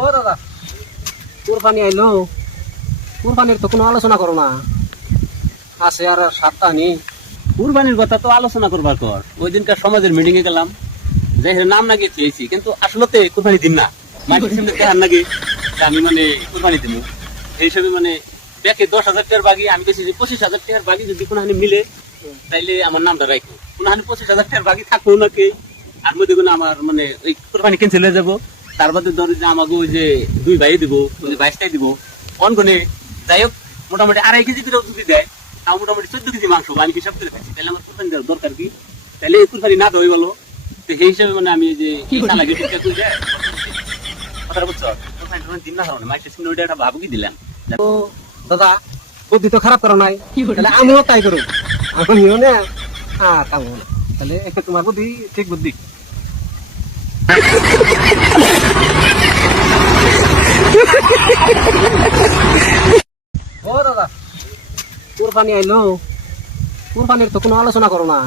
ও দাদা, কুরবানি আইলো, কুরবানির তো কোনো আলোচনা করো না। আছে আর 7টা নি। কুরবানির কথা তো আলোচনা করবার পর ওই দিনকার সমাজের মিটিং এ গেলাম, যাই হোক নাম নাকি চেয়েছি, কিন্তু আসলে কুরবানি দিন না মাটির সামনে দেখার নাকি আমি কুরবানি দিব। এই হিসাবে ব্যাকে 10,000 টাকার বাগি আমি কেছি যে 25,000 টাকার বাগি যদি কোনো মিলে তাইলে আমার নামটা রাখবো। কোনো 25,000 টাকার বাগি থাকবো নাকি আর মধ্যে কোনো আমার ওই কোরবানি ক্যান্সেল হয়ে যাবো। তার বাদে ধরে যে আমাকে ওই যে 2 ভাই দিব, ওই যে 22টাই দিব অনগনে। যাই হোক মোটামুটি 2.5 কেজি করে যদি দেয় তাও মোটামুটি 14 কেজি মাংস আমি হিসাব করে খাচ্ছি। তাহলে আমার কোরবানি দেওয়ার দরকার কি? তাহলে এই কোরবানি না দেওয়াই ভালো। তো সেই হিসাবে আমি যে লাগে ঠিকঠাক করে যায় কথাটা বুঝছো, কোরবানি দিন না কারণে মাইসের সামনে ওইটা একটা ভাবুকি দিলাম। ও দাদা, বুদ্ধি তো খারাপ করো নাই, তাহলে আমিও তাই করো। আমিও না কামো না, তাহলে একটা তোমার বুদ্ধি ঠিক বুদ্ধি। ও দাদা, কুরবানি আইলো, কুরবানির তো কোনো আলোচনা করো না।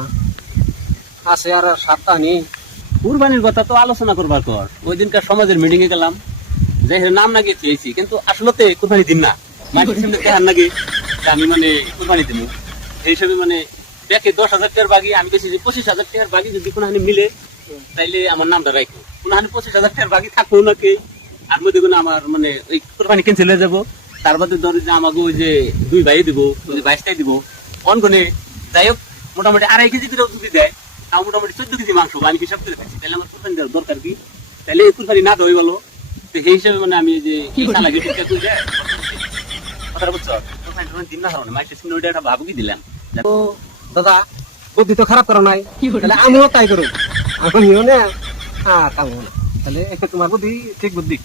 আছে আর 7টা নি। কুরবানির কথা তো আলোচনা করবার পর ওই দিনকার সমাজের মিটিং এ গেলাম, যাই হোক নাম নাকি চেয়েছি, কিন্তু আসলে কুরবানি দিন না মাটির সামনে দেখার নাকি আমি কুরবানি দিব। এই হিসাবে ব্যাকে 10,000 টাকার বাগি আমি কেছি যে 25,000 টাকার বাগি যদি কোনো মিলে তাইলে আমার নামটা রাখবো। কোনো 25,000 টাকার বাগি থাকবো নাকি আর মধ্যে কোনো আমার ওই কোরবানি ক্যান্সেল হয়ে যাবো। তার বাদে ধরে যে আমাকে ওই যে 2 ভাই দিব, ওই যে 22টাই দিব অনগনে। যাই হোক মোটামুটি 2.5 কেজি করে যদি দেয় তাও মোটামুটি 14 কেজি মাংস আমি হিসাব করে খাচ্ছি। তাহলে আমার কোরবানি দেওয়ার দরকার কি? তাহলে এই কোরবানি না দেওয়াই ভালো। তো সেই হিসাবে আমি যে লাগে ঠিকঠাক করে যায় কথাটা বুঝছো, কোরবানি দিন না কারণে মাইসের সামনে ওইটা একটা ভাবুকি দিলাম। ও দাদা, বুদ্ধি তো খারাপ করো নাই, তাহলে আমিও তাই করো। আমিও না কামো না, তাহলে একটা তোমার বুদ্ধি ঠিক বুদ্ধি।